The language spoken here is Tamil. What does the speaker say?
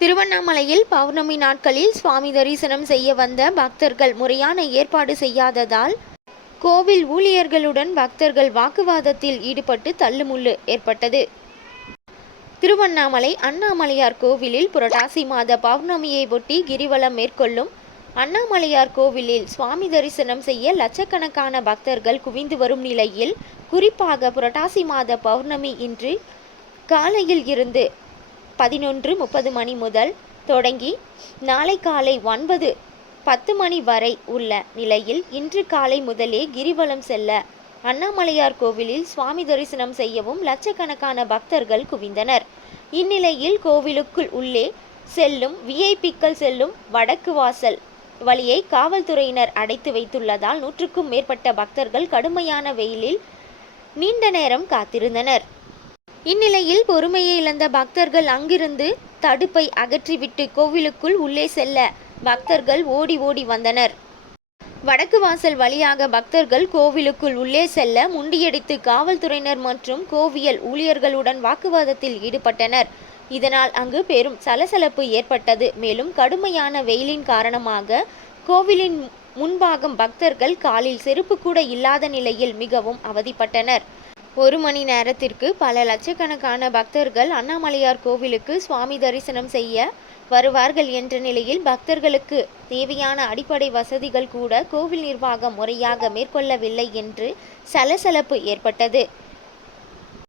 திருவண்ணாமலையில் பௌர்ணமி நாட்களில் சுவாமி தரிசனம் செய்ய வந்த பக்தர்கள் முறையான ஏற்பாடு செய்யாததால் கோவில் ஊழியர்களுடன் பக்தர்கள் வாக்குவாதத்தில் ஈடுபட்டு தள்ளுமுள்ளு ஏற்பட்டது. திருவண்ணாமலை அண்ணாமலையார் கோவிலில் புரட்டாசி மாத பௌர்ணமியை ஒட்டி கிரிவலம் மேற்கொள்ளும் அண்ணாமலையார் கோவிலில் சுவாமி தரிசனம் செய்ய லட்சக்கணக்கான பக்தர்கள் குவிந்து வரும் நிலையில் குறிப்பாக புரட்டாசி மாத பௌர்ணமி இன்று காலையில் இருந்து பதினொன்று முப்பது மணி முதல் தொடங்கி நாளை காலை ஒன்பது பத்து மணி வரை உள்ள நிலையில் இன்று காலை முதலே கிரிவலம் செல்ல அண்ணாமலையார் கோவிலில் சுவாமி தரிசனம் செய்யவும் லட்சக்கணக்கான பக்தர்கள் குவிந்தனர். இந்நிலையில் கோவிலுக்குள் உள்ளே செல்லும் விஐபிக்கள் செல்லும் வடக்கு வாசல் வழியை காவல்துறையினர் அடைத்து வைத்துள்ளதால் நூற்றுக்கும் மேற்பட்ட பக்தர்கள் கடுமையான வெயிலில் நீண்ட நேரம் காத்திருந்தனர். இந்நிலையில் பொறுமையை இழந்த பக்தர்கள் அங்கிருந்து தடுப்பை அகற்றிவிட்டு கோவிலுக்குள் உள்ளே செல்ல பக்தர்கள் ஓடி ஓடி வந்தனர். வடக்கு வாசல் வழியாக பக்தர்கள் கோவிலுக்குள் உள்ளே செல்ல முண்டியடித்து காவல்துறையினர் மற்றும் கோவியல் ஊழியர்களுடன் வாக்குவாதத்தில் ஈடுபட்டனர். இதனால் அங்கு பெரும் சலசலப்பு ஏற்பட்டது. மேலும் கடுமையான வெயிலின் காரணமாக கோவிலின் முன்பாகம் பக்தர்கள் காலில் செருப்பு கூட இல்லாத நிலையில் மிகவும் அவதிப்பட்டனர். ஒரு மணி நேரத்திற்கு பல லட்சக்கணக்கான பக்தர்கள் அண்ணாமலையார் கோவிலுக்கு சுவாமி தரிசனம் செய்ய வருவார்கள் என்ற நிலையில் பக்தர்களுக்கு தேவையான அடிப்படை வசதிகள் கூட கோவில் நிர்வாகம் முறையாக மேற்கொள்ளவில்லை என்று சலசலப்பு ஏற்பட்டது.